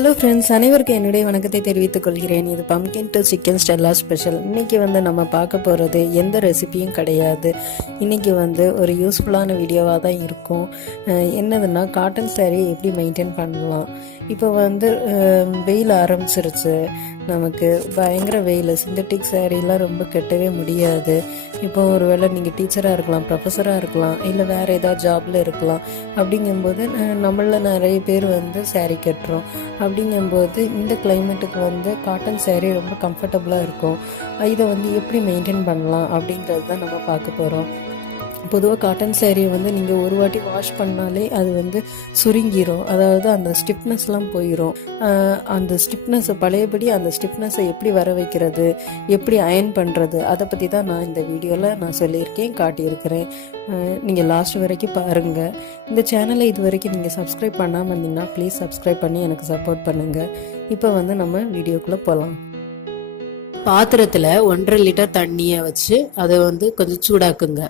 Hello friends, அனைவருக்கும் என்னுடைய வணக்கத்தை தெரிவித்துக் கொள்கிறேன். இது pumpkin to chicken Stella special. இன்றைக்கி நம்ம பார்க்க போகிறது எந்த ரெசிபியும் கிடையாது. இன்றைக்கி ஒரு யூஸ்ஃபுல்லான வீடியோவாக தான் இருக்கும். என்னதுன்னா, காட்டன் சாரீ எப்படி மெயின்டைன் பண்ணலாம். இப்போ வெயில் ஆரம்பிச்சிருச்சு, நமக்கு பயங்கர வெயில். சிந்தட்டிக் சாரீலாம் ரொம்ப கெட்டவே முடியாது. இப்போ ஒரு வேளை நீங்கள் டீச்சராக இருக்கலாம், ப்ரொஃபஸராக இருக்கலாம், இல்லை வேறு ஏதாவது ஜாபில் இருக்கலாம். அப்படிங்கும்போது நம்மளில் நிறைய பேர் சாரீ கட்டுறோம். அப்படிங்கும்போது இந்த கிளைமேட்டுக்கு காட்டன் சாரீ ரொம்ப கம்ஃபர்டபுளாக இருக்கும். இதை எப்படி மெயின்டைன் பண்ணலாம் அப்படிங்கிறது தான் நம்ம பார்க்க போகிறோம். பொதுவாக காட்டன் சாரியை நீங்கள் ஒரு வாட்டி வாஷ் பண்ணாலே அது சுருங்கிரும். அதாவது அந்த ஸ்டிஃப்னஸ்லாம் போயிடும். அந்த ஸ்டிஃப்னஸை பழையபடி அந்த ஸ்டிஃப்னஸை எப்படி வர வைக்கிறது, எப்படி அயர்ன் பண்ணுறது, அதை பற்றி தான் நான் இந்த வீடியோவில் நான் சொல்லியிருக்கேன், காட்டியிருக்கிறேன். நீங்கள் லாஸ்ட் வரைக்கும் பாருங்கள். இந்த சேனலை இது வரைக்கும் நீங்கள் சப்ஸ்கிரைப் பண்ணாமல் இருந்தீங்கன்னா ப்ளீஸ் சப்ஸ்கிரைப் பண்ணி எனக்கு சப்போர்ட் பண்ணுங்கள். இப்போ நம்ம வீடியோக்குள்ளே போகலாம். பாத்திரத்தில் 1.5 லிட்டர் தண்ணியை வச்சு அதை கொஞ்சம் சூடாக்குங்க.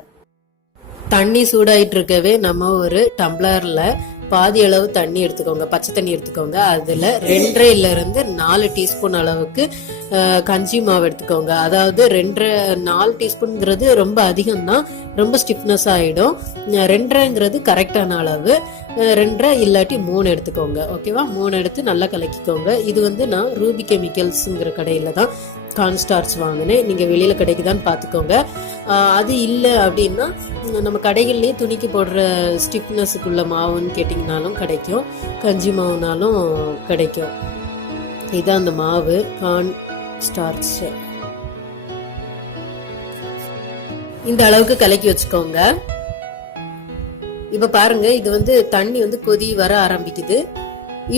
தண்ணி சூடாயிட்டு இருக்கவே நம்ம ஒரு டம்ளர்ல பாதி அளவு தண்ணி எடுத்துக்கோங்க, பச்சை தண்ணி எடுத்துக்கோங்க. அதுல 2.5 டீஸ்பூன் அளவுக்கு கஞ்சி மாவு எடுத்துக்கோங்க. அதாவது 4 டீஸ்பூன்ங்கிறது ரொம்ப அதிகம்தான், ரொம்ப ஸ்டிஃப்னஸ் ஆயிடும். 2.5 கரெக்டான அளவு. 2 இல்லாட்டி 3 எடுத்துக்கோங்க. ஓகேவா? 3 எடுத்து நல்லா கலக்கிக்கோங்க. இது நான் ரூபி கெமிக்கல்ஸ்ங்கிற கடையில தான் கார்ன்ஸ்டார்ச் வாங்கினேன். நீங்க வெளியில கிடைக்குதான்னு பாத்துக்கோங்க. அது இல்லை அப்படின்னா நம்ம கடைகள்லயே துணிக்கு போடுற ஸ்டிஃப்னஸுக்குள்ள மாவுன்னு கேட்டிங்கனாலும் கிடைக்கும், கஞ்சி மாவுனாலும் கிடைக்கும். இதுதான் அந்த மாவு, கார்ன் ஸ்டார்ச். இந்த அளவுக்கு கலக்கி வச்சுக்கோங்க. இப்ப பாருங்க, இது தண்ணி கொதி வர ஆரம்பிக்குது.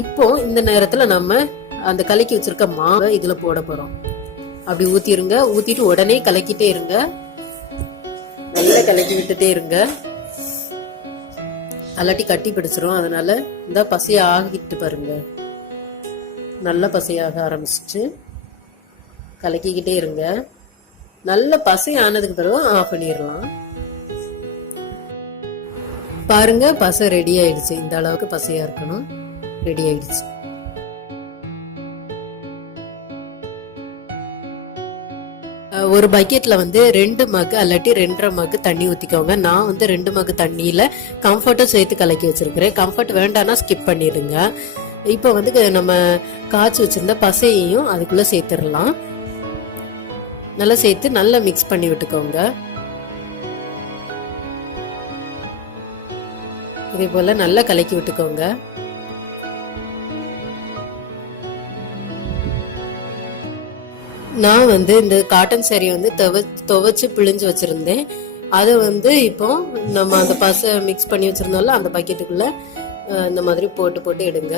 இப்போ இந்த நேரத்துல நம்ம அந்த கலக்கி வச்சிருக்க மாவை இதுல போட போறோம். அப்படி ஊத்திருங்க. ஊத்திட்டு உடனே கலக்கிட்டே இருங்க, நல்லா கலக்கி விட்டுட்டே இருங்க, அல்லாட்டி கட்டி பிடிச்சிரும். அதனால இந்த பசைய ஆகிட்டு பாருங்க, நல்ல பசையாக ஆரம்பிச்சிட்டு கலக்கிக்கிட்டே இருங்க. நல்ல பசை ஆனதுக்கு பிறகு ஆஃப் பண்ணிடலாம். பாருங்க, பசை ரெடி ஆயிடுச்சு. இந்த அளவுக்கு பசையா இருக்கணும். ரெடி ஆயிடுச்சு. ஒரு பக்கெட்ல 2 மக் அல்லாட்டி 2.5 மக் தண்ணி ஊத்திக்கோங்க. நான் 2 மக் தண்ணியில கம்ஃபர்ட்டும் சேர்த்து கலக்கி வச்சிருக்கிறேன். கம்ஃபர்ட் வேண்டாம்னா ஸ்கிப் பண்ணிடுங்க. இப்போ நம்ம காய்ச்சி வச்சிருந்த பசையையும் அதுக்குள்ள சேர்த்துடலாம். நல்லா சேர்த்து நல்லா மிக்ஸ் பண்ணி விட்டுக்கோங்க. இதே போல நல்லா கலக்கி விட்டுக்கோங்க. நான் இந்த காட்டன் சாரி துவைச்சு பிழிஞ்சு வச்சிருந்தேன். அதை இப்போ நம்ம அந்த பசை மிக்ஸ் பண்ணி வச்சிருந்தோம்ல, அந்த பக்கெட்டுக்குள்ள இந்த மாதிரி போட்டு எடுங்க.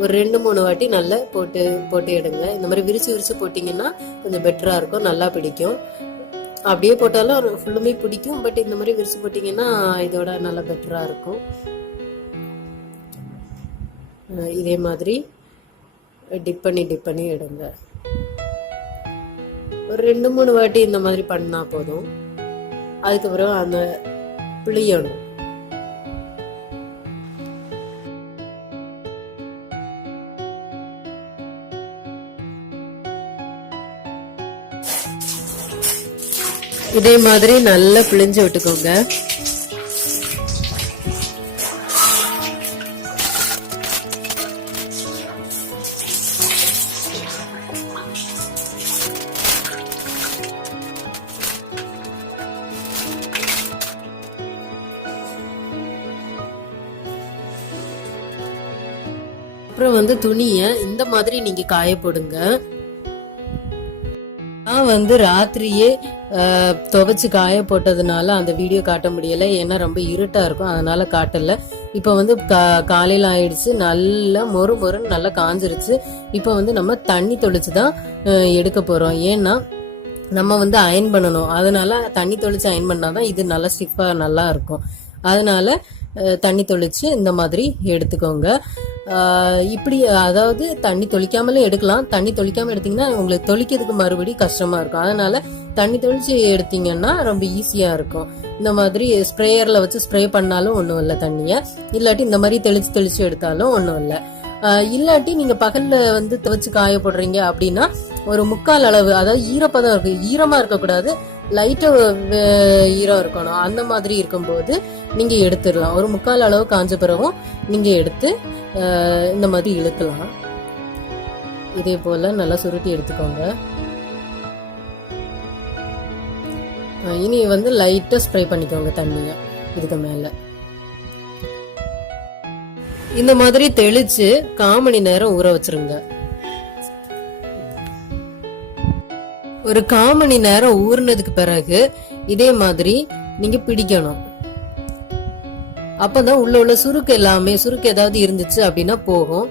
ஒரு 2-3 வாட்டி நல்லா போட்டு எடுங்க. இந்த மாதிரி விரிச்சு போட்டீங்கன்னா கொஞ்சம் பெட்டரா இருக்கும், நல்லா பிடிக்கும். அப்படியே போட்டாலும் ஃபுல்லுமே பிடிக்கும், பட் இந்த மாதிரி விரிச்சு போட்டீங்கன்னா இதோட நல்லா பெட்டரா இருக்கும். இதே மாதிரி டிப் பண்ணி எடுங்க. ஒரு 2-3 வாட்டி இந்த மாதிரி பண்ணா போதும். அதுக்கப்புறம் அந்த பிழியணும். இதே மாதிரி நல்லா பிழிஞ்சு விட்டுக்கோங்க. அப்புறம் துணிய இந்த மாதிரி நீங்க காய போடுங்க. நான் ராத்திரியே துவைச்சு காய போட்டதுனால அந்த வீடியோ காட்ட முடியல, ஏன்னா ரொம்ப இருட்டா இருக்கும், அதனால காட்டல. இப்ப காலையில ஆயிடுச்சு, நல்லா மொறுன்னு நல்லா காஞ்சிருச்சு. இப்ப நம்ம தண்ணி தொளிச்சுதான் எடுக்க போறோம். ஏன்னா நம்ம அயன் பண்ணணும், அதனால தண்ணி தொளிச்சு அயன் பண்ணாதான் இது நல்லா ஸ்டிஃபா நல்லா இருக்கும். அதனால தண்ணி தொளிச்சு இந்த மாதிரி எடுத்துக்கோங்க. இப்படி அதாவது தண்ணி தொளிக்காமலே எடுக்கலாம். தண்ணி தொளிக்காம எடுத்தீங்கன்னா உங்களுக்கு தொளிக்கிறதுக்கு மறுபடியும் கஷ்டமா இருக்கும். அதனால தண்ணி தொளிச்சு எடுத்தீங்கன்னா ரொம்ப ஈஸியா இருக்கும். இந்த மாதிரி ஸ்ப்ரேயர்ல வச்சு ஸ்ப்ரே பண்ணாலும் ஒன்றும் இல்லை தண்ணியை, இல்லாட்டி இந்த மாதிரி தெளிச்சு எடுத்தாலும் ஒன்றும் இல்லை. இல்லாட்டி நீங்க பகல்ல வந்து துவைச்சு காய போடுறீங்க அப்படின்னா ஒரு முக்கால் அளவு, அதாவது ஈரப்பதம் இருக்கு, ஈரமா இருக்கக்கூடாது, லைட்டா ஈரம் இருக்கணும், அந்த மாதிரி இருக்கும்போது நீங்க எடுத்துடலாம். ஒரு முக்கால் அளவு காஞ்ச பிறகும் நீங்க எடுத்து இந்த மாதிரி இழுக்கலாம். இதே போல நல்லா சுருட்டி எடுத்துக்கோங்க. இனி வந்து லைட்டா ஸ்ப்ரே பண்ணிக்கோங்க தண்ணிய இதுக்கு மேல. இந்த மாதிரி தெளிச்சு 1/4 மணி நேரம் ஊற வச்சிருங்க. ஒரு 1/4 மணி நேரம் ஊறினதுக்கு பிறகு இதே மாதிரி நீங்க பிடிக்கணும். அப்பதான் உள்ள சுருக்கு எல்லாமே, சுருக்கு ஏதாவது இருந்துச்சு அப்படின்னா போகும்.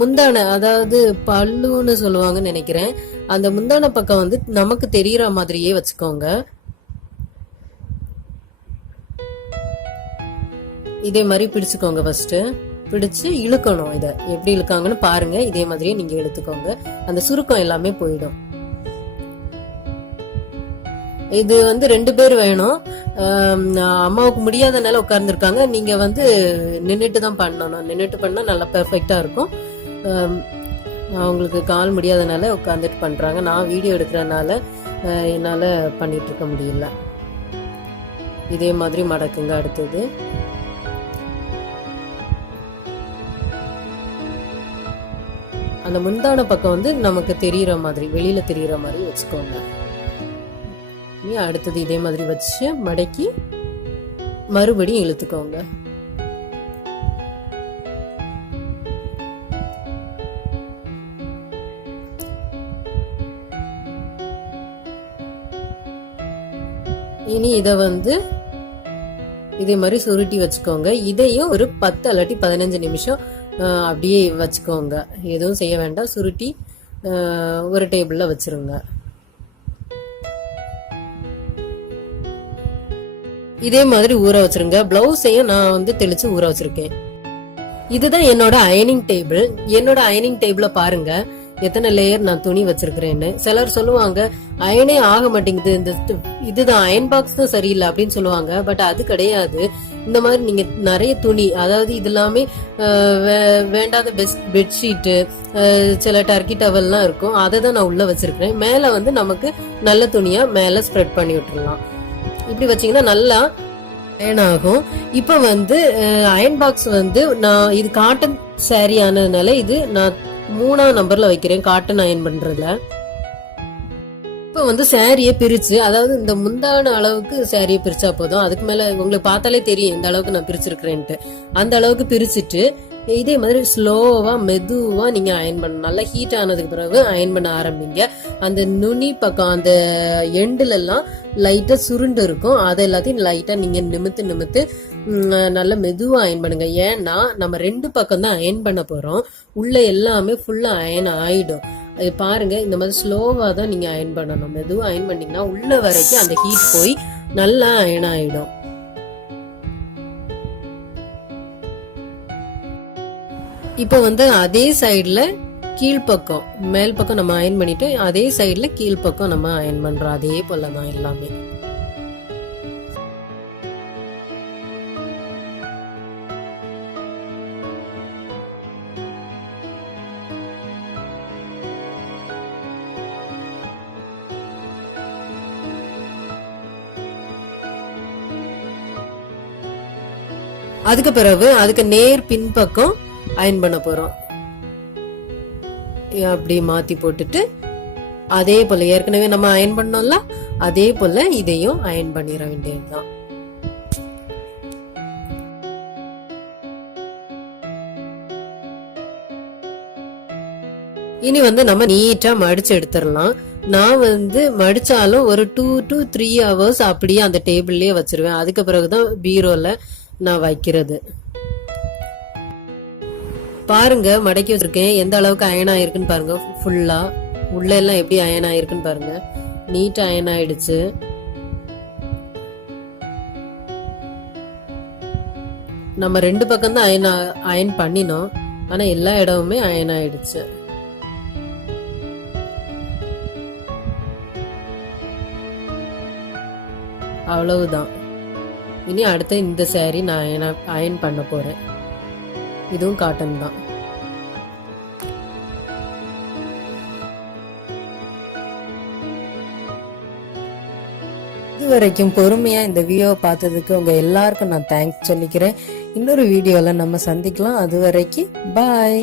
முந்தான, அதாவது பல்லுன்னு சொல்லுவாங்கன்னு நினைக்கிறேன், அந்த முந்தான பக்கம் வந்து நமக்கு தெரியற மாதிரியே வச்சுக்கோங்க. இதே மாதிரி பிடிச்சுக்கோங்க. ஃபர்ஸ்ட் பிடிச்சு இழுக்கணும். இத எப்படி இழுக்காங்கன்னு பாருங்க. இதே மாதிரியே நீங்க இழுத்துக்கோங்க, அந்த சுருக்கம் எல்லாமே போயிடும். இது வந்து 2 பேர் வேணும். அம்மாவுக்கு முடியாதனால உட்கார்ந்துருக்காங்க. நீங்க வந்து நின்னுட்டு தான் பண்ணணும். நின்னுட்டு பண்ணா நல்லா பெர்ஃபெக்டா இருக்கும். அவங்களுக்கு கால் முடியாதனால உட்காந்துட்டு பண்றாங்க. நான் வீடியோ எடுக்கிறனால என்னால பண்ணிட்டு இருக்க முடியல. இதே மாதிரி மடக்குங்க. அடுத்தது அந்த முந்தான பக்கம் வந்து நமக்கு தெரியற மாதிரி, வெளியில தெரியற மாதிரி வச்சுக்கோங்க. அடுத்தது இதே மாதிரி வச்சு மடக்கி மறுபடியும் இழுத்துக்கோங்க. இனி இத வந்து இதே மாதிரி சுருட்டி வச்சுக்கோங்க. இதையும் ஒரு 10 இல்லாட்டி 15 நிமிஷம் அப்படியே வச்சுக்கோங்க. எதுவும் செய்ய வேண்டாம். சுருட்டி ஒரு டேபிள்ல வச்சிருங்க. இதே மாதிரி ஊற வச்சிருங்க. பிளவுஸையும் நான் வந்து தெளிச்சு ஊற வச்சிருக்கேன். இதுதான் என்னோட அயனிங் டேபிள். என்னோட அயனிங் டேபிள பாருங்க எத்தனை லேயர் நான் துணி வச்சிருக்கிறேன்னு. சிலர் சொல்லுவாங்க அயனே ஆக மாட்டேங்குது, இந்த இதுதான் அயன் பாக்ஸ் தான் சரியில்லை அப்படின்னு சொல்லுவாங்க. பட் அது கிடையாது. இந்த மாதிரி நீங்க நிறைய துணி, அதாவது இது எல்லாமே வேண்டாத பெட்ஷீட்டு, சில டர்க்கி டவல்லாம் இருக்கும், அதை தான் நான் உள்ள வச்சிருக்கிறேன். மேல வந்து நமக்கு நல்ல துணியா மேல ஸ்ப்ரெட் பண்ணி விட்டுறலாம். இப்படி வச்சீங்கன்னா நல்லா அயன் ஆகும். இப்ப வந்து அயன் பாக்ஸ் வந்து நான் இது காட்டன் சாரி ஆனதுனால இது நான் 3ஆம் நம்பர்ல வைக்கிறேன் காட்டன் அயன் பண்றதுல. இப்ப வந்து சாரியை பிரிச்சு, அதாவது இந்த முந்தான அளவுக்கு சாரியை பிரிச்சா போதும். அதுக்கு மேல உங்களுக்கு பார்த்தாலே தெரியும் இந்த அளவுக்கு நான் பிரிச்சிருக்கிறேன்ட்டு. அந்த அளவுக்கு பிரிச்சுட்டு இதே மாதிரி ஸ்லோவா மெதுவா நீங்க அயன் பண்ணணும். நல்லா ஹீட் ஆனதுக்கு பிறகு அயன் பண்ண ஆரம்பிங்க. அந்த நுனி பக்கம், அந்த எண்டுல எல்லாம் லைட்டா சுருண்டு இருக்கும், அதை எல்லாத்தையும் லைட்டா நீங்க நிமித்து நல்லா மெதுவா அயன் பண்ணுங்க. ஏன்னா நம்ம 2 பக்கம் தான் அயன் பண்ண போறோம். உள்ள எல்லாமே ஃபுல்லா அயன் ஆயிடும். அது பாருங்க, இந்த மாதிரி ஸ்லோவா தான் நீங்க அயன் பண்ணணும். மெதுவா அயன் பண்ணீங்கன்னா உள்ள வரைக்கும் அந்த ஹீட் போய் நல்லா அயன் ஆயிடும். இப்ப வந்து அதே சைடுல கீழ்பக்கம், மேல் பக்கம் நம்ம அயன் பண்ணிட்டு அதே சைடுல கீழ்பக்கம் நம்ம அயன் பண்றோம். அதே போலதான் எல்லாமே. அதுக்கு பிறகு அதுக்கு நேர் பின்பக்கம் அயன் பண்ண போறோம். அப்படி மாத்தி போட்டுட்டு அதே போல ஏற்கனவே நம்ம அயன் பண்ணோம்ல, அதே போல இதையும் அயன் பண்ணிட வேண்டியதுதான். இனி வந்து நம்ம நீட்டா மடிச்சு எடுத்துடலாம். நான் வந்து மடிச்சாலும் ஒரு 2 to 3 hours அப்படியே அந்த டேபிள்லயே வச்சிருவேன். அதுக்கு பிறகுதான் பீரோல நான் வைக்கிறது. பாருங்க, மடக்கி வச்சிருக்கேன். எந்த அளவுக்கு அயன் ஆயிருக்குன்னு பாருங்க. ஃபுல்லா உள்ள எல்லாம் எப்படி அயன் ஆயிருக்குன்னு பாருங்க. நீட்டா அயன் ஆயிடுச்சு. நம்ம 2 பக்கம் தான் அயன் பண்ணினோம், ஆனா எல்லா இடமுமே அயன் ஆயிடுச்சு. அவ்வளவுதான். இனி அடுத்த இந்த சாரி நான் அயன் பண்ண போறேன். இதுவும் காட்டன் தான். இது வரைக்கும் பொறுமையாக இந்த வீடியோவை பார்த்ததுக்கு உங்கள் எல்லாருக்கும் நான் தேங்க்ஸ் சொல்லிக்கிறேன். இன்னொரு வீடியோவில் நம்ம சந்திக்கலாம். அது வரைக்கும் பாய்.